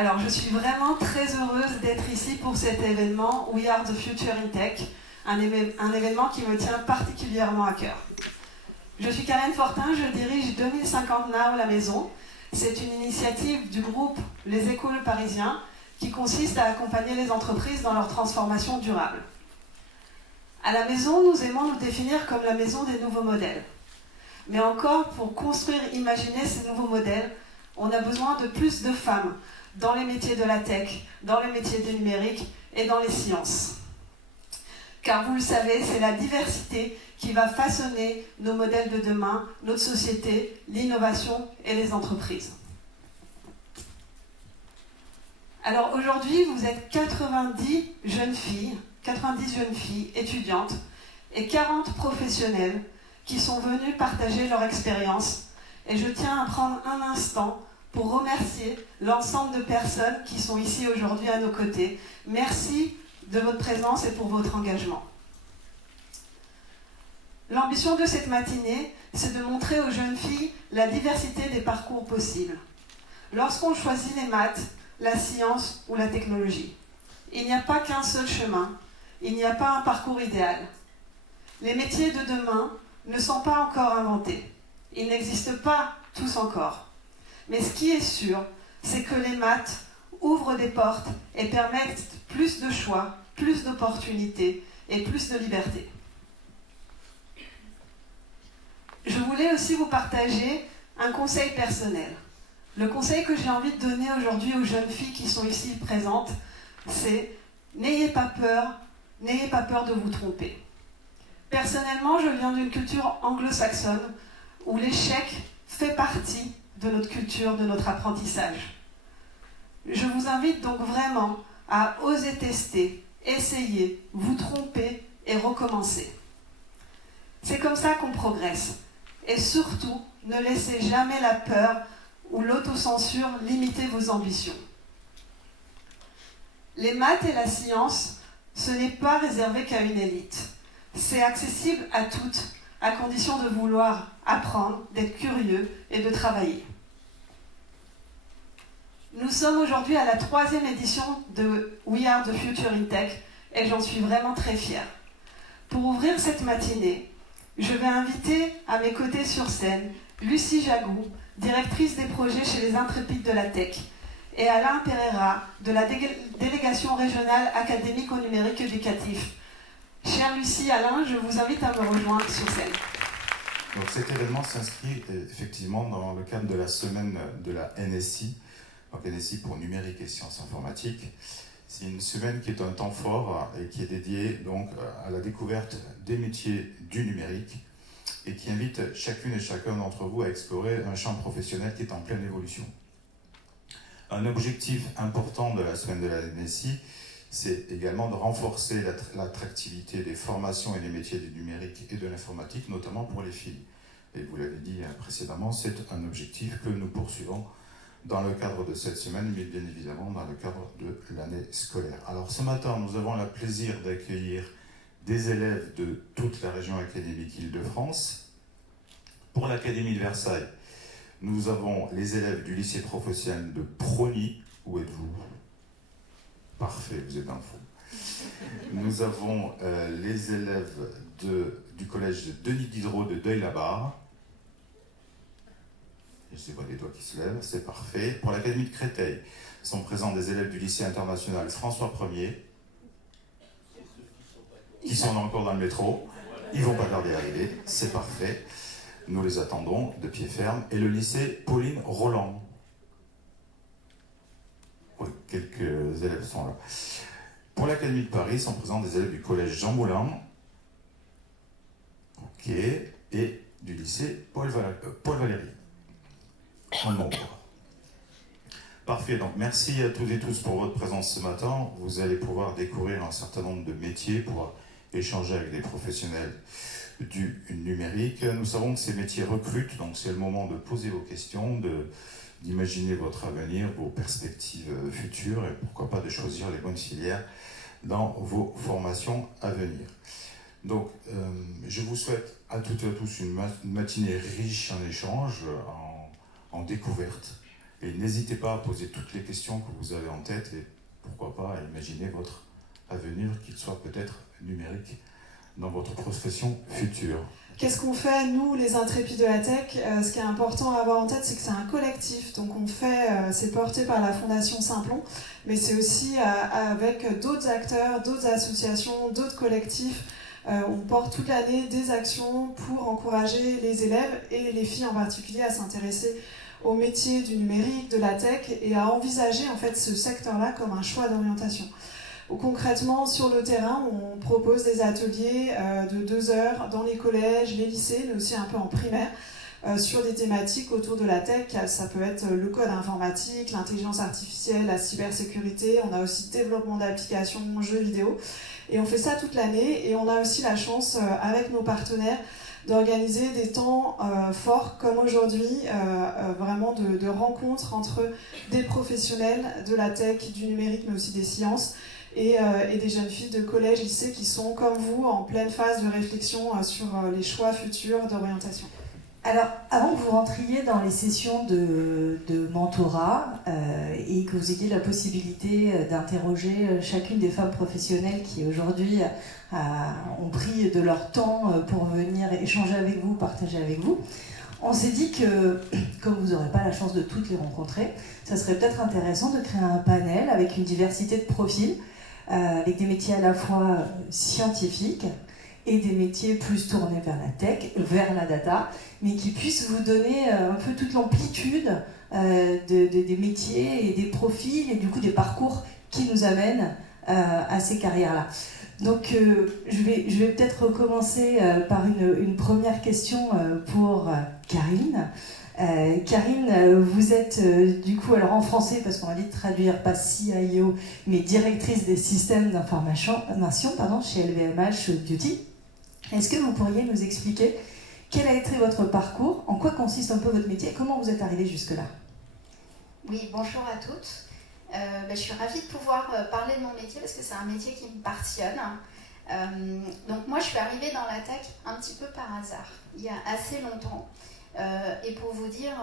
Alors, je suis vraiment très heureuse d'être ici pour cet événement We Are the Future in Tech, un événement qui me tient particulièrement à cœur. Je suis Karen Fortin, je dirige 2050 Now la maison. C'est une initiative du groupe Les Écoles Parisiens qui consiste à accompagner les entreprises dans leur transformation durable. À la maison, nous aimons nous définir comme la maison des nouveaux modèles. Mais encore, pour construire, imaginer ces nouveaux modèles, on a besoin de plus de femmes dans les métiers de la tech, dans les métiers du numérique et dans les sciences. Car vous le savez, c'est la diversité qui va façonner nos modèles de demain, notre société, l'innovation et les entreprises. Alors aujourd'hui, vous êtes 90 jeunes filles étudiantes et 40 professionnels qui sont venus partager leur expérience. Et je tiens à prendre un instant pour remercier l'ensemble de personnes qui sont ici aujourd'hui à nos côtés. Merci de votre présence et pour votre engagement. L'ambition de cette matinée, c'est de montrer aux jeunes filles la diversité des parcours possibles. Lorsqu'on choisit les maths, la science ou la technologie, il n'y a pas qu'un seul chemin, il n'y a pas un parcours idéal. Les métiers de demain ne sont pas encore inventés. Ils n'existent pas tous encore. Mais ce qui est sûr, c'est que les maths ouvrent des portes et permettent plus de choix, plus d'opportunités et plus de liberté. Je voulais aussi vous partager un conseil personnel. Le conseil que j'ai envie de donner aujourd'hui aux jeunes filles qui sont ici présentes, c'est n'ayez pas peur de vous tromper. Personnellement, je viens d'une culture anglo-saxonne où l'échec fait partie de notre culture, de notre apprentissage. Je vous invite donc vraiment à oser tester, essayer, vous tromper et recommencer. C'est comme ça qu'on progresse. Et surtout, ne laissez jamais la peur ou l'autocensure limiter vos ambitions. Les maths et la science, ce n'est pas réservé qu'à une élite. C'est accessible à toutes, à condition de vouloir apprendre, d'être curieux et de travailler. Nous sommes aujourd'hui à la 3e édition de We Are the Future in Tech et j'en suis vraiment très fière. Pour ouvrir cette matinée, je vais inviter à mes côtés sur scène Lucie Jagou, directrice des projets chez les Intrépides de la Tech, et Alain Pereira, de la délégation régionale académique au numérique éducatif. Chère Lucie, Alain, je vous invite à me rejoindre sur scène. Donc cet événement s'inscrit effectivement dans le cadre de la semaine de la NSI, donc NSI pour numérique et sciences informatiques. C'est une semaine qui est un temps fort et qui est dédiée donc à la découverte des métiers du numérique et qui invite chacune et chacun d'entre vous à explorer un champ professionnel qui est en pleine évolution. Un objectif important de la semaine de la NSI, c'est également de renforcer l'attractivité des formations et des métiers du numérique et de l'informatique, notamment pour les filles. Et vous l'avez dit précédemment, c'est un objectif que nous poursuivons dans le cadre de cette semaine, mais bien évidemment dans le cadre de l'année scolaire. Alors ce matin, nous avons le plaisir d'accueillir des élèves de toute la région académique Île-de-France. Pour l'Académie de Versailles, nous avons les élèves du lycée professionnel de Prony. Où êtes-vous? Parfait, vous êtes un fou. Nous avons les élèves du collège de Denis Diderot de Deuil-la-Barre. Je sais pas les doigts qui se lèvent, c'est parfait. Pour l'Académie de Créteil, sont présents des élèves du lycée international François Ier, qui sont encore dans le métro. Ils vont pas tarder à arriver, c'est parfait. Nous les attendons de pied ferme. Et le lycée Pauline Roland. Oui, quelques élèves sont là. Pour l'Académie de Paris, sont présents des élèves du collège Jean Moulin. Ok. Et du lycée Paul Valéry. En nombre. Parfait, donc merci à toutes et tous pour votre présence ce matin. Vous allez pouvoir découvrir un certain nombre de métiers, pouvoir échanger avec des professionnels du numérique. Nous savons que ces métiers recrutent, donc c'est le moment de poser vos questions, d'imaginer votre avenir, vos perspectives futures et pourquoi pas de choisir les bonnes filières dans vos formations à venir. Donc, je vous souhaite à toutes et à tous une matinée riche en échanges, en découverte Et n'hésitez pas à poser toutes les questions que vous avez en tête et pourquoi pas à imaginer votre avenir, qu'il soit peut-être numérique dans votre profession future. Qu'est-ce qu'on fait, nous, les intrépides de la tech? Ce qui est important à avoir en tête, c'est que c'est un collectif. Donc on fait, c'est porté par la Fondation Simplon, mais c'est aussi avec d'autres acteurs, d'autres associations, d'autres collectifs. On porte toute l'année des actions pour encourager les élèves et les filles en particulier à s'intéresser au métier du numérique, de la tech, et à envisager en fait ce secteur-là comme un choix d'orientation. Concrètement, sur le terrain, on propose des ateliers de 2 heures dans les collèges, les lycées, mais aussi un peu en primaire, sur des thématiques autour de la tech. Ça peut être le code informatique, l'intelligence artificielle, la cybersécurité. On a aussi développement d'applications, jeux vidéo. Et on fait ça toute l'année. Et on a aussi la chance, avec nos partenaires, d'organiser des temps forts comme aujourd'hui, vraiment de rencontres entre des professionnels de la tech, du numérique, mais aussi des sciences, et des jeunes filles de collège, lycée qui sont, comme vous, en pleine phase de réflexion sur les choix futurs d'orientation. Alors, avant que vous rentriez dans les sessions de mentorat et que vous ayez la possibilité d'interroger chacune des femmes professionnelles qui aujourd'hui ont pris de leur temps pour venir échanger avec vous, partager avec vous, on s'est dit que, comme vous n'aurez pas la chance de toutes les rencontrer, ça serait peut-être intéressant de créer un panel avec une diversité de profils, avec des métiers à la fois scientifiques et des métiers plus tournés vers la tech, vers la data, mais qui puissent vous donner un peu toute l'amplitude des métiers et des profils et du coup des parcours qui nous amènent à ces carrières-là. Donc je vais peut-être recommencer par une première question pour Karine. Karine, vous êtes du coup, alors en français, parce qu'on va dit de traduire pas CIO, mais directrice des systèmes d'information chez LVMH Beauty. Est-ce que vous pourriez nous expliquer quel a été votre parcours, en quoi consiste un peu votre métier et comment vous êtes arrivée jusque-là? Oui, bonjour à toutes. Je suis ravie de pouvoir parler de mon métier parce que c'est un métier qui me passionne. Donc moi, je suis arrivée dans la tech un petit peu par hasard, il y a assez longtemps. Et pour vous dire,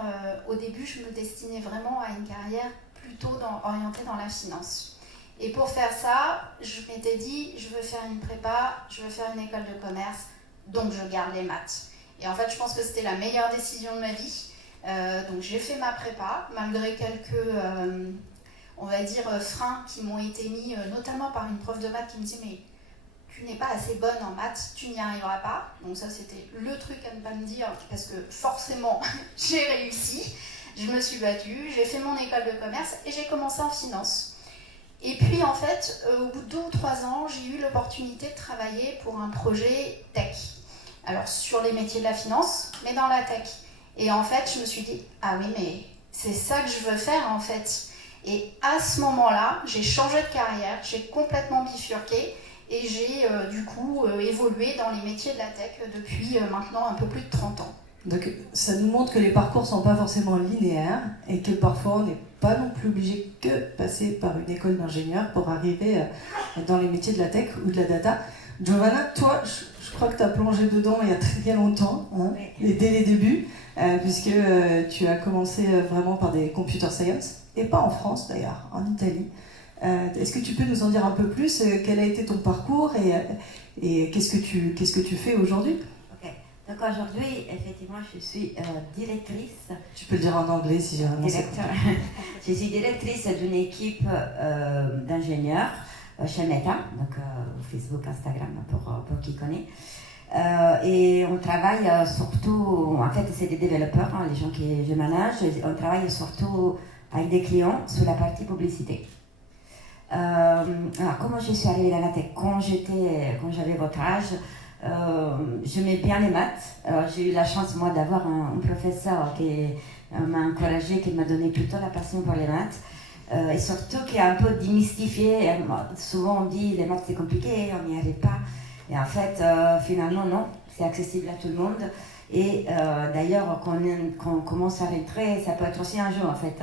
au début, je me destinais vraiment à une carrière plutôt orientée dans la finance. Et pour faire ça, je m'étais dit, je veux faire une prépa, je veux faire une école de commerce, donc je garde les maths. Et en fait, je pense que c'était la meilleure décision de ma vie. Donc j'ai fait ma prépa, malgré quelques, on va dire, freins qui m'ont été mis, notamment par une prof de maths qui me disait « mais tu n'es pas assez bonne en maths, tu n'y arriveras pas ». Donc ça, c'était le truc à ne pas me dire, parce que forcément, j'ai réussi. Je me suis battue, j'ai fait mon école de commerce et j'ai commencé en finance. Et puis en fait, au bout de 2 ou 3 ans, j'ai eu l'opportunité de travailler pour un projet tech. Alors sur les métiers de la finance, mais dans la tech. Et en fait, je me suis dit, ah oui, mais c'est ça que je veux faire en fait. Et à ce moment-là, j'ai changé de carrière, j'ai complètement bifurqué et j'ai du coup évolué dans les métiers de la tech depuis maintenant un peu plus de 30 ans. Donc ça nous montre que les parcours ne sont pas forcément linéaires et que parfois on n'est pas non plus obligé que passer par une école d'ingénieur pour arriver dans les métiers de la tech ou de la data. Giovanna, toi, je crois que tu as plongé dedans il y a très longtemps, hein, oui. Dès les débuts, puisque tu as commencé vraiment par des computer science, et pas en France d'ailleurs, en Italie. Est-ce que tu peux nous en dire un peu plus? Quel a été ton parcours et qu'est-ce que tu fais aujourd'hui? Donc aujourd'hui, effectivement, je suis directrice. Tu peux le dire en anglais si j'ai un Je suis directrice d'une équipe d'ingénieurs chez Meta, donc Facebook, Instagram pour qui connaît. Et on travaille surtout, en fait c'est des développeurs, hein, les gens que je manage, on travaille surtout avec des clients sur la partie publicité. Alors comment je suis arrivée dans la tech? Quand j'avais votre âge, j'aimais bien les maths. J'ai eu la chance moi d'avoir un professeur qui m'a encouragée, qui m'a donné plutôt la passion pour les maths. Et surtout qui a un peu démystifié. Souvent on dit les maths c'est compliqué, on n'y arrive pas. Et en fait, finalement non, c'est accessible à tout le monde. Et d'ailleurs, quand on commence à rentrer, ça peut être aussi un jeu en fait.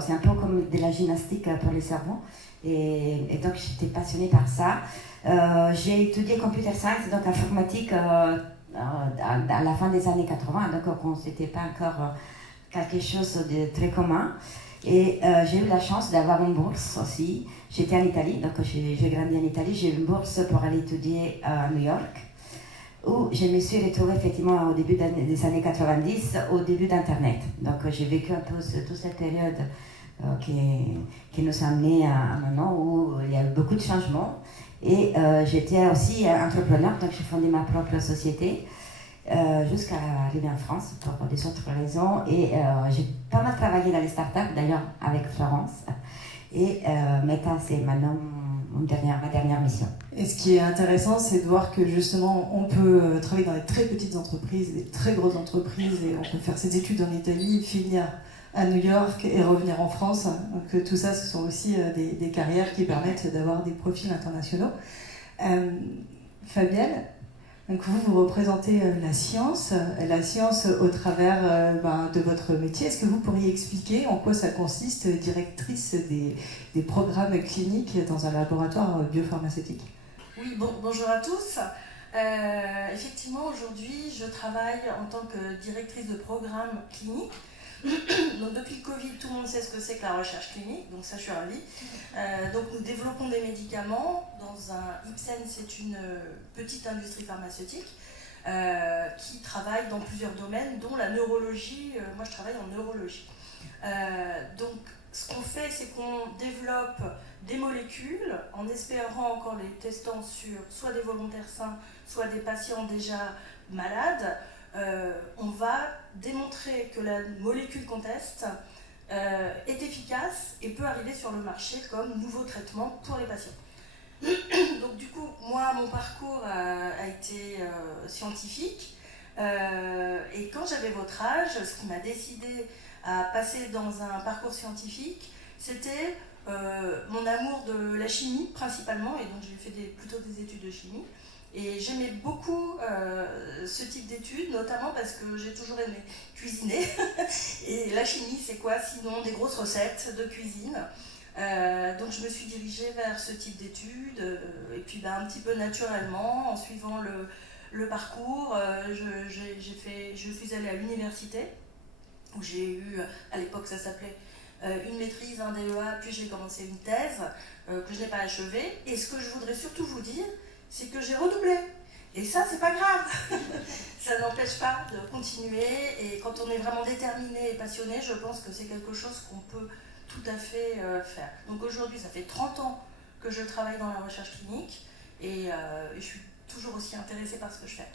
C'est un peu comme de la gymnastique pour le cerveau. Et donc j'étais passionnée par ça. J'ai étudié computer science, donc informatique, à la fin des années 80, donc quand c'était pas encore quelque chose de très commun. Et j'ai eu la chance d'avoir une bourse aussi. J'étais en Italie, donc j'ai grandi en Italie. J'ai eu une bourse pour aller étudier à New York, où je me suis retrouvée effectivement au début des années 90, au début d'Internet. Donc j'ai vécu un peu toute cette période qui nous a amené à maintenant où il y a eu beaucoup de changements. Et j'étais aussi entrepreneur, donc j'ai fondé ma propre société jusqu'à arriver en France pour des autres raisons. Et j'ai pas mal travaillé dans les startups, d'ailleurs avec Florence. Et Meta, c'est maintenant ma dernière mission. Et ce qui est intéressant, c'est de voir que justement, on peut travailler dans des très petites entreprises, des très grosses entreprises, et on peut faire ses études en Italie, finir à New York et revenir en France. Donc tout ça, ce sont aussi des carrières qui permettent d'avoir des profils internationaux. Fabienne, donc vous représentez la science au travers de votre métier. Est-ce que vous pourriez expliquer en quoi ça consiste, directrice des programmes cliniques dans un laboratoire biopharmaceutique? Oui, bonjour à tous. Effectivement, aujourd'hui, je travaille en tant que directrice de programme clinique. Donc, depuis le Covid, tout le monde sait ce que c'est que la recherche clinique, donc ça, je suis ravie. Donc, nous développons des médicaments dans Ipsen, c'est une petite industrie pharmaceutique qui travaille dans plusieurs domaines, dont la neurologie. Moi, je travaille en neurologie. Donc, ce qu'on fait, c'est qu'on développe des molécules en espérant, encore les testant sur soit des volontaires sains, soit des patients déjà malades. On va démontrer que la molécule qu'on teste est efficace et peut arriver sur le marché comme nouveau traitement pour les patients. Donc du coup, moi, mon parcours a été scientifique et quand j'avais votre âge, ce qui m'a décidé à passer dans un parcours scientifique, c'était mon amour de la chimie principalement, et donc j'ai fait plutôt des études de chimie. Et j'aimais beaucoup ce type d'études, notamment parce que j'ai toujours aimé cuisiner. Et la chimie, c'est quoi sinon des grosses recettes de cuisine. Donc je me suis dirigée vers ce type d'études, et puis un petit peu naturellement, en suivant le parcours, je suis allée à l'université, où j'ai eu, à l'époque ça s'appelait une maîtrise, un DEA, puis j'ai commencé une thèse que je n'ai pas achevée. Et ce que je voudrais surtout vous dire, c'est que j'ai redoublé. Et ça, c'est pas grave. Ça n'empêche pas de continuer. Et quand on est vraiment déterminé et passionné, je pense que c'est quelque chose qu'on peut tout à fait faire. Donc aujourd'hui, ça fait 30 ans que je travaille dans la recherche clinique et je suis toujours aussi intéressée par ce que je fais.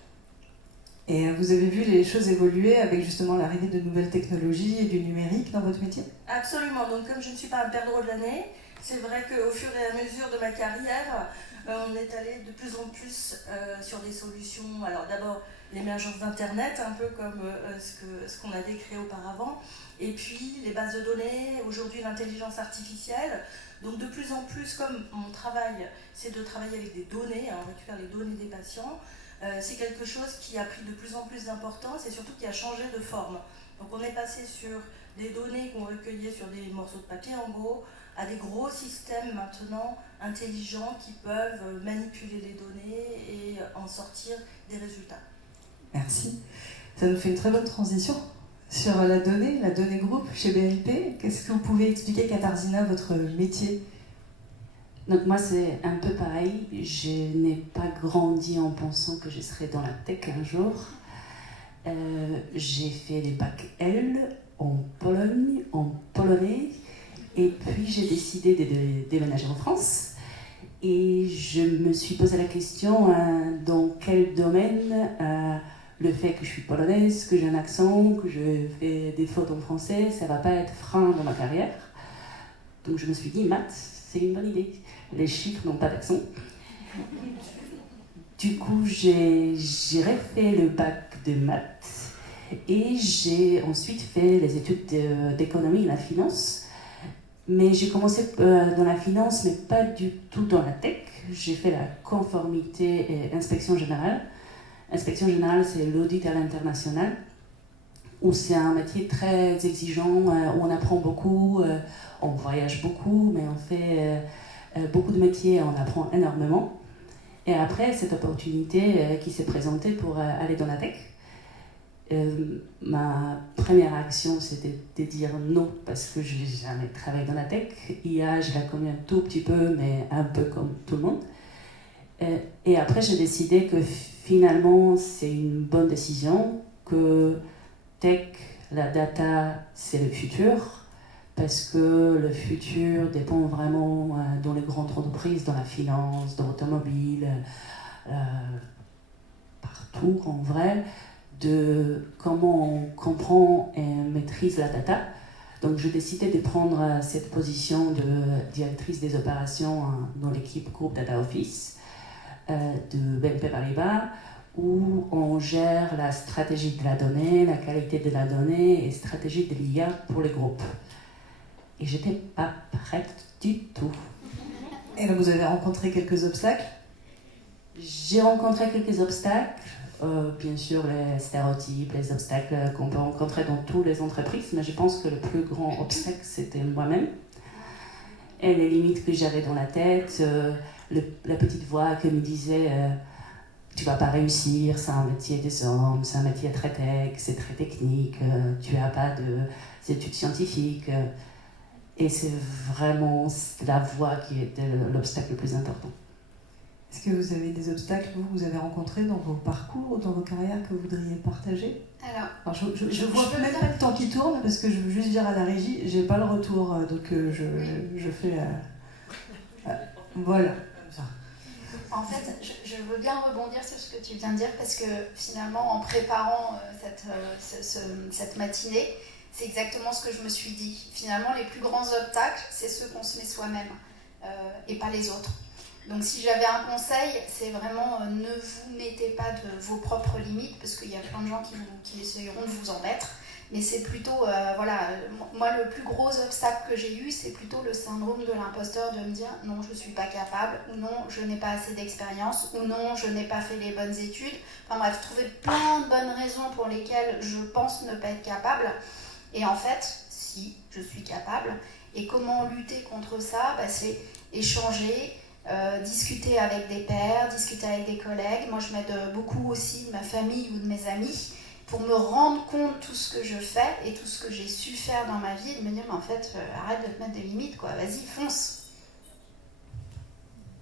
Et vous avez vu les choses évoluer avec justement l'arrivée de nouvelles technologies et du numérique dans votre métier? Absolument. Donc comme je ne suis pas un perdreau de l'année, c'est vrai qu'au fur et à mesure de ma carrière, on est allé de plus en plus sur des solutions. Alors d'abord l'émergence d'Internet, un peu comme ce qu'on a décrit auparavant, et puis les bases de données, aujourd'hui l'intelligence artificielle. Donc de plus en plus, comme mon travail, c'est de travailler avec des données, on récupère les données des patients, c'est quelque chose qui a pris de plus en plus d'importance et surtout qui a changé de forme. Donc on est passé sur des données qu'on recueillait sur des morceaux de papier en gros, à des gros systèmes maintenant intelligents qui peuvent manipuler les données et en sortir des résultats. Merci. Ça nous fait une très bonne transition sur la donnée groupe chez BNP. Qu'est-ce que vous pouvez expliquer, Katarzyna, votre métier? Donc moi c'est un peu pareil, je n'ai pas grandi en pensant que je serais dans la tech un jour. J'ai fait les bacs L en Pologne, en polonais, et puis j'ai décidé de déménager en France. Et je me suis posé la question dans quel domaine le fait que je suis polonaise, que j'ai un accent, que je fais des fautes en français, ça va pas être frein dans ma carrière. Donc je me suis dit, maths, c'est une bonne idée. Les chiffres n'ont pas d'accent. Du coup, j'ai refait le bac de maths et j'ai ensuite fait les études d'économie et la finance. Mais j'ai commencé dans la finance, mais pas du tout dans la tech. J'ai fait la conformité et inspection générale. Inspection générale, c'est l'audit à l'international, où c'est un métier très exigeant, où on apprend beaucoup, on voyage beaucoup, mais on fait beaucoup de métiers, on apprend énormément. Et après, cette opportunité qui s'est présentée pour aller dans la tech. Ma première action, c'était de dire non, parce que je n'ai jamais travaillé dans la tech. IA, je la connais un tout petit peu, mais un peu comme tout le monde. Et après, j'ai décidé que finalement, c'est une bonne décision, que tech, la data, c'est le futur, parce que le futur dépend vraiment dans les grandes entreprises, dans la finance, dans l'automobile, partout en vrai, de comment on comprend et maîtrise la data. Donc j'ai décidé de prendre cette position de directrice des opérations dans l'équipe groupe Data Office de BNP Paribas, où on gère la stratégie de la donnée, la qualité de la donnée et stratégie de l'IA pour les groupes. Et j'étais pas prête du tout. Et donc vous avez rencontré quelques obstacles? J'ai rencontré quelques obstacles, bien sûr les stéréotypes, les obstacles qu'on peut rencontrer dans toutes les entreprises, mais je pense que le plus grand obstacle c'était moi-même. Et les limites que j'avais dans la tête, la petite voix qui me disait tu vas pas réussir, c'est un métier des hommes, c'est un métier très tech, c'est très technique, tu n'as pas d'études scientifiques. Et c'est vraiment la voix qui était l'obstacle le plus important. Est-ce que vous avez des obstacles que vous avez rencontrés dans vos parcours ou dans vos carrières que vous voudriez partager? Alors je vois même pas le temps qui tourne parce que je veux juste dire à la régie, j'ai pas le retour, donc je fais... voilà. En fait, je veux bien rebondir sur ce que tu viens de dire parce que finalement, en préparant cette matinée, c'est exactement ce que je me suis dit. Finalement, les plus grands obstacles, c'est ceux qu'on se met soi-même et pas les autres. Donc si j'avais un conseil, c'est vraiment ne vous mettez pas de vos propres limites parce qu'il y a plein de gens qui essayeront de vous en mettre. Mais c'est plutôt, voilà, moi le plus gros obstacle que j'ai eu, c'est plutôt le syndrome de l'imposteur, de me dire non, je ne suis pas capable, ou non, je n'ai pas assez d'expérience, ou non, je n'ai pas fait les bonnes études. Enfin bref, trouver plein de bonnes raisons pour lesquelles je pense ne pas être capable. Et en fait, si, je suis capable. Et comment lutter contre ça? C'est échanger, discuter avec des pairs, discuter avec des collègues. Moi, je m'aide beaucoup aussi de ma famille ou de mes amis pour me rendre compte de tout ce que je fais et tout ce que j'ai su faire dans ma vie et de me dire, mais en fait, arrête de te mettre des limites, quoi. Vas-y, fonce.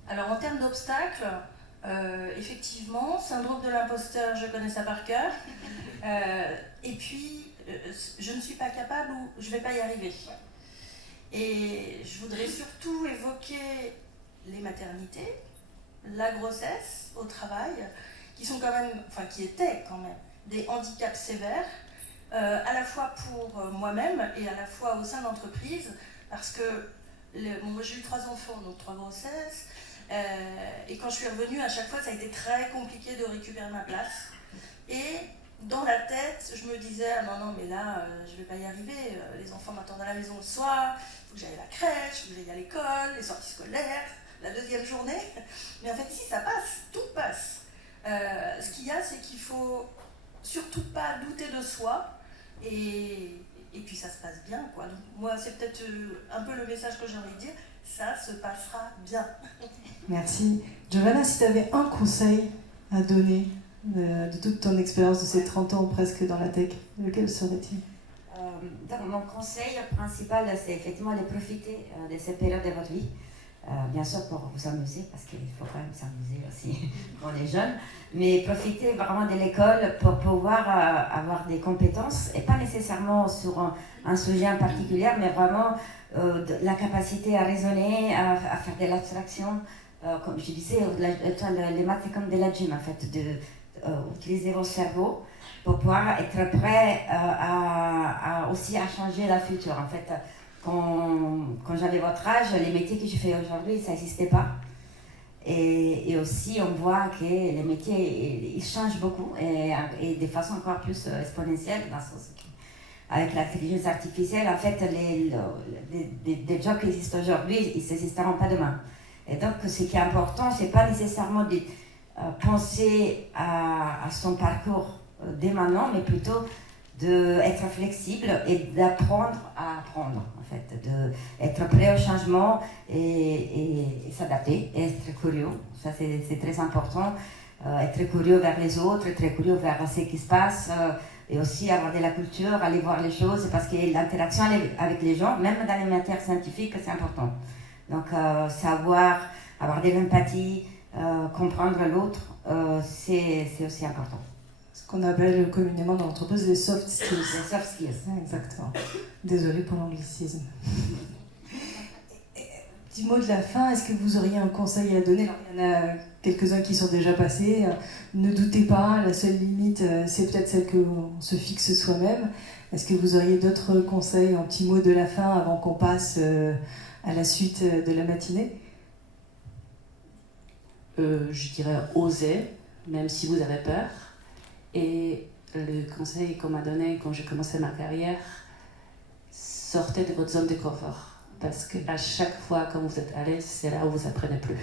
Alors, en termes d'obstacles, effectivement, syndrome de l'imposteur, je connais ça par cœur. Et puis, je ne suis pas capable ou je ne vais pas y arriver. Et je voudrais surtout évoquer les maternités, la grossesse au travail, qui sont quand même, enfin qui étaient quand même des handicaps sévères, à la fois pour moi-même et à la fois au sein de l'entreprise, parce que moi j'ai eu 3 enfants, donc 3 grossesses, et quand je suis revenue, à chaque fois ça a été très compliqué de récupérer ma place. Et dans la tête, je me disais, ah non, mais là, je vais pas y arriver, les enfants m'attendent à la maison le soir, il faut que j'aille à la crèche, il faut que j'aille à l'école, les sorties scolaires, la deuxième journée. Mais en fait, si, ça passe, tout passe. Ce qu'il y a, c'est qu'il faut surtout pas douter de soi, et puis ça se passe bien, quoi. Donc moi, c'est peut-être un peu le message que j'ai envie de dire, ça se passera bien. Merci. Giovanna, si tu avais un conseil à donner de toute ton expérience de ces 30 ans presque dans la tech, lequel serait-il? Mon conseil principal, c'est effectivement de profiter de ces périodes de votre vie. Bien sûr pour vous amuser, parce qu'il faut quand même s'amuser aussi quand on est jeune, mais profiter vraiment de l'école pour pouvoir avoir des compétences, et pas nécessairement sur un sujet en particulier, mais vraiment la capacité à raisonner, à faire de l'abstraction. Comme je disais, les maths c'est comme de la gym en fait, utiliser vos cerveaux pour pouvoir être prêt aussi à changer la future. En fait, quand j'avais votre âge, les métiers que je fais aujourd'hui, ça n'existait pas. Et aussi, on voit que les métiers ils changent beaucoup et de façon encore plus exponentielle, dans le sens avec l'intelligence artificielle, en fait, des jobs qui existent aujourd'hui, ils n'existeront pas demain. Et donc, ce qui est important, ce n'est pas nécessairement de penser à son parcours dès maintenant, mais plutôt d'être flexible et d'apprendre à apprendre, en fait, d'être prêt au changement et s'adapter, et être curieux. Ça, c'est très important. Être curieux vers les autres, être curieux vers ce qui se passe et aussi avoir de la culture, aller voir les choses, parce que l'interaction avec les gens, même dans les matières scientifiques, c'est important. Donc savoir, avoir de l'empathie, comprendre l'autre, c'est aussi important. Ce qu'on appelle communément dans l'entreprise les soft skills. Les soft skills. Exactement. Désolée pour l'anglicisme. Petit mot de la fin, est-ce que vous auriez un conseil à donner? Alors, il y en a quelques-uns qui sont déjà passés. Ne doutez pas, la seule limite, c'est peut-être celle qu'on se fixe soi-même. Est-ce que vous auriez d'autres conseils, un petit mot de la fin avant qu'on passe à la suite de la matinée? Je dirais oser, même si vous avez peur. Et le conseil qu'on m'a donné quand j'ai commencé ma carrière, sortez de votre zone de confort. Parce qu'à chaque fois quand vous êtes à l'aise, c'est là où vous apprenez plus.